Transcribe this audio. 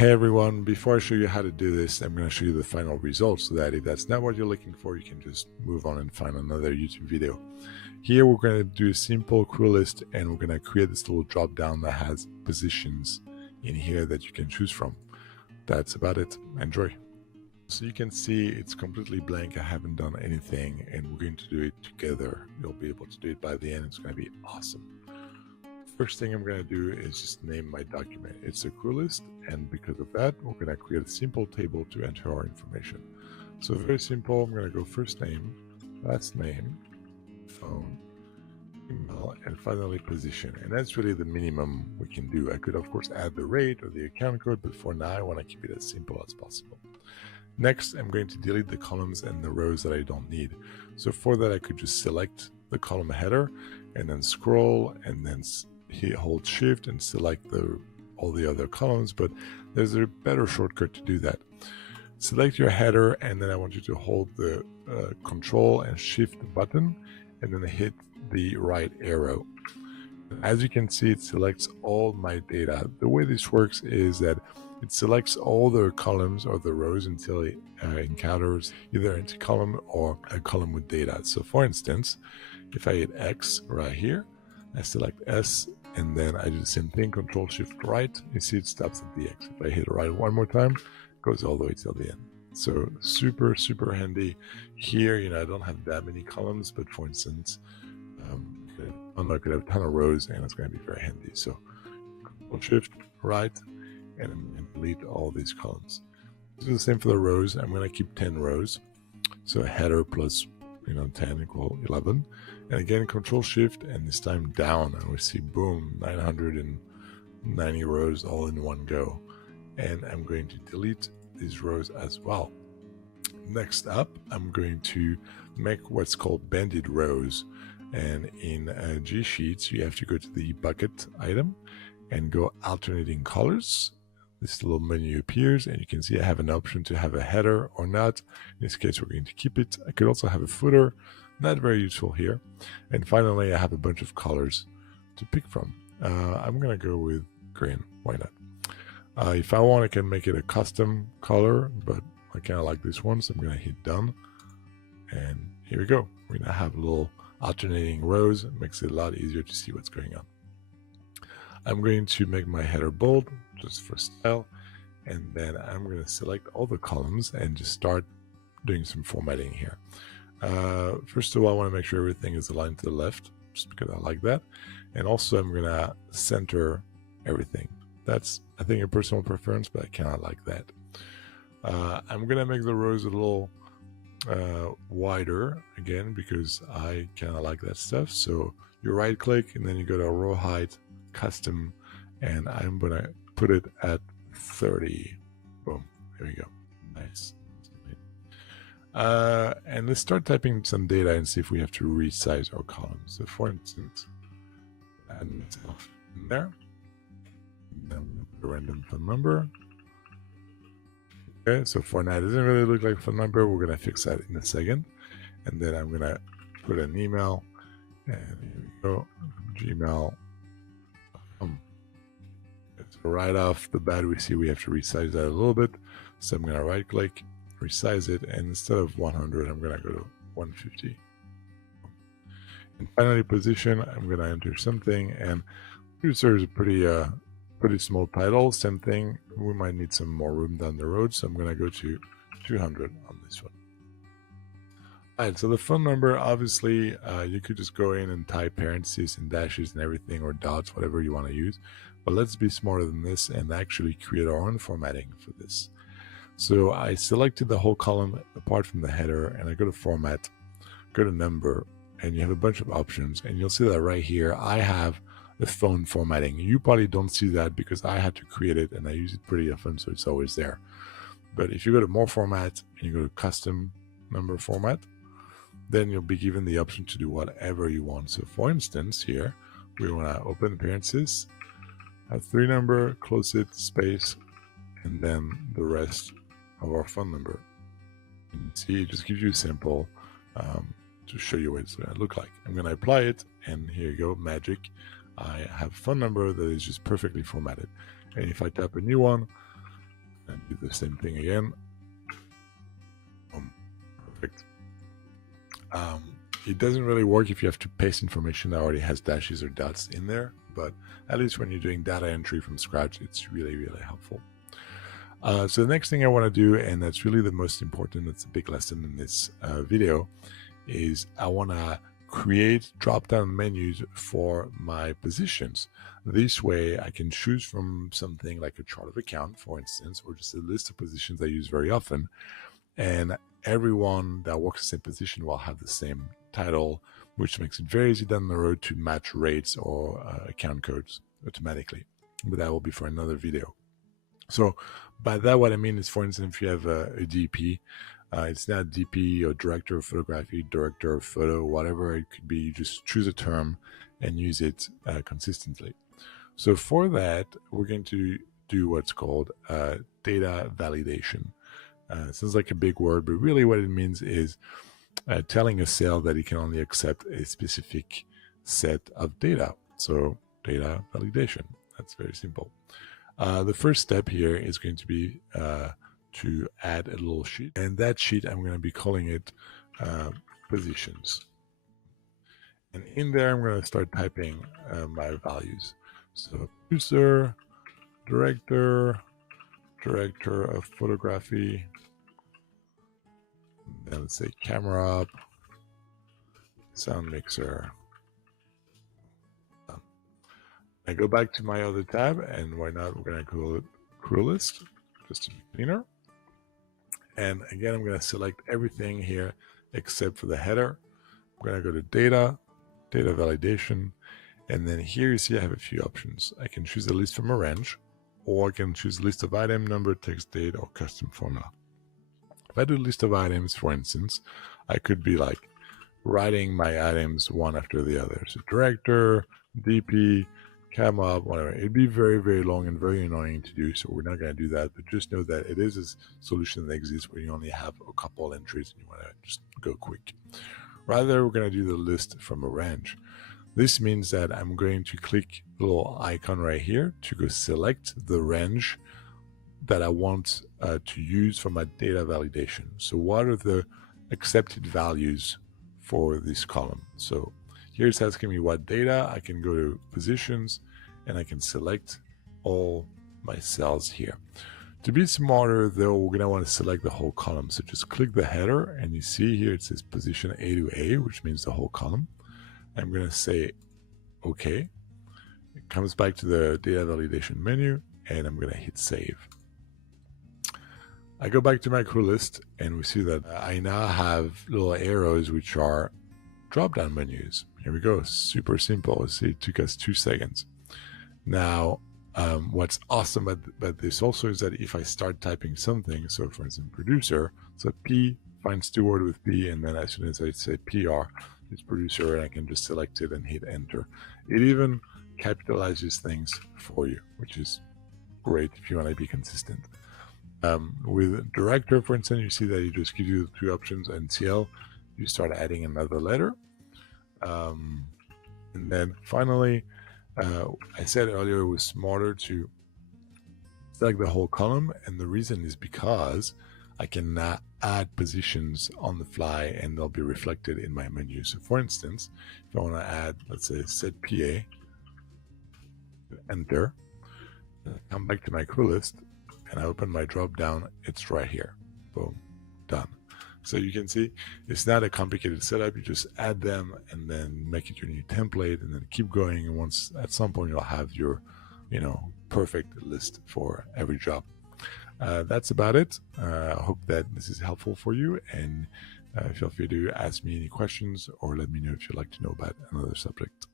Hey everyone, before I show you how to do this, I'm going to show you the final result so that if that's not what you're looking for, you can just move on and find another YouTube video. Here we're going to do a simple crew list and we're going to create this little drop down that has positions in here that you can choose from. That's about it. Enjoy. So you can see it's completely blank. I haven't done anything and we're going to do it together. You'll be able to do it by the end. It's going to be awesome. First thing I'm going to do is just name my document. It's a crew list, and because of that, we're going to create a simple table to enter our information. So very simple. I'm going to go first name, last name, phone, email, and finally position. And that's really the minimum we can do. I could of course add the rate or the account code, but for now I want to keep it as simple as possible. Next, I'm going to delete the columns and the rows that I don't need. So for that, I could just select the column header and then scroll and then hold shift and select all the other columns, but there's a better shortcut to do that. Select your header and then I want you to hold the control and shift button and then hit the right arrow. As you can see, it selects all my data. The way this works is that it selects all the columns or the rows until it encounters either empty column or a column with data. So for instance, if I hit X right here, I select S and then I do the same thing, Control Shift right, you see it stops at the X. If I hit right one more time, it goes all the way till the end. So super handy. Here, I don't have that many columns, but for instance, I could have a ton of rows and it's going to be very handy. So Control Shift right and delete all these columns. Do the same for the rows. I'm going to keep 10 rows. So header plus 10 equal 11. And again, Control Shift, and this time down, and we see, boom, 990 rows all in one go. And I'm going to delete these rows as well. Next up, I'm going to make what's called banded rows. And in G Sheets, you have to go to the bucket item and go alternating colors. This little menu appears and you can see I have an option to have a header or not. In this case, we're going to keep it. I could also have a footer, not very useful here. And finally, I have a bunch of colors to pick from. I'm going to go with green. Why not? If I want, I can make it a custom color, but I kind of like this one, so I'm going to hit done. And here we go. We're going to have little alternating rows. It makes it a lot easier to see what's going on. I'm going to make my header bold just for style, and then I'm going to select all the columns and just start doing some formatting here. First of all, I want to make sure everything is aligned to the left, just because I like that. And also I'm going to center everything. That's, I think, a personal preference, but I kind of like that. I'm going to make the rows a little wider again, because I kind of like that stuff. So you right click and then you go to row height, custom, and I'm going to put it at 30. Boom. There we go. Nice. And let's start typing some data and see if we have to resize our columns. So for instance, add myself in there. Then a random phone number. Okay, so for now it doesn't really look like a phone number. We're going to fix that in a second. And then I'm going to put an email. And here we go. Gmail. So right off the bat, we see we have to resize that a little bit. So I'm going to right click, resize it, and instead of 100, I'm going to go to 150. And finally, position, I'm going to enter something, and producer is a pretty small title. Same thing, we might need some more room down the road, so I'm going to go to 200 on this one. All right, so the phone number, obviously, you could just go in and type parentheses and dashes and everything, or dots, whatever you want to use. But let's be smarter than this and actually create our own formatting for this. So I selected the whole column apart from the header, and I go to format, go to number, and you have a bunch of options. And you'll see that right here, I have the phone formatting. You probably don't see that because I had to create it and I use it pretty often, so it's always there. But if you go to more format and you go to custom number format, then you'll be given the option to do whatever you want. So for instance, here, we want to open parentheses, have 3 number, close it, space, and then the rest of our phone number. And you see, it just gives you a sample to show you what it's going to look like. I'm going to apply it, and here you go, magic. I have a phone number that is just perfectly formatted. And if I type a new one, Do the same thing again. Perfect. It doesn't really work if you have to paste information that already has dashes or dots in there, but at least when you're doing data entry from scratch, it's really, really helpful. So the next thing I want to do, and that's really the most important, it's a big lesson in this video, is I want to create drop-down menus for my positions. This way I can choose from something like a chart of account, for instance, or just a list of positions I use very often, and everyone that works the same position will have the same title, which makes it very easy down the road to match rates or account codes automatically. But that will be for another video. So by that, what I mean is, for instance, if you have a DP, it's not DP or director of photography, director of photo, whatever it could be, you just choose a term and use it consistently. So for that, we're going to do what's called data validation. Sounds like a big word, but really what it means is telling a cell that it can only accept a specific set of data. So data validation, that's very simple. The first step here is going to be to add a little sheet, and that sheet I'm going to be calling it positions. And in there I'm going to start typing my values. So producer, director, director of photography, then let's say camera up, sound mixer. I go back to my other tab, and why not, we're going to call it crew list, just to be cleaner. And again, I'm going to select everything here except for the header. I'm going to go to data, data validation, and then here you see I have a few options. I can choose a list from a range, or I can choose list of item, number, text, date, or custom formula. If I do list of items, for instance, I could be like writing my items one after the other. So director, DP, cam up, whatever. It'd be very, very long and very annoying to do, so we're not going to do that. But just know that it is a solution that exists where you only have a couple entries and you want to just go quick. Rather, we're going to do the list from a range. This means that I'm going to click the little icon right here to go select the range that I want to use for my data validation. So what are the accepted values for this column? So here it's asking me what data. I can go to positions and I can select all my cells here. To be smarter though, we're going to want to select the whole column. So just click the header and you see here it says position A to A, which means the whole column. I'm going to say OK. It comes back to the data validation menu and I'm going to hit save. I go back to my crew list and we see that I now have little arrows which are drop-down menus. Here we go, super simple. Let's see, it took us 2 seconds. Now, what's awesome about this also is that if I start typing something, so for instance, producer, so P finds two words with P, and then as soon as I say PR, it's producer, and I can just select it and hit enter. It even capitalizes things for you, which is great if you want to be consistent. With director, for instance, you see that it just gives you the 2 options, and CL, you start adding another letter. And then finally, I said earlier it was smarter to select the whole column, and the reason is because I can now add positions on the fly and they'll be reflected in my menu. So for instance, if I want to add, let's say, set PA, enter, come back to my crew list, and I open my drop down, it's right here. Boom, done. So you can see it's not a complicated setup. You just add them and then make it your new template and then keep going. And once at some point you'll have your, perfect list for every job. That's about it. I hope that this is helpful for you, and feel free to ask me any questions or let me know if you'd like to know about another subject.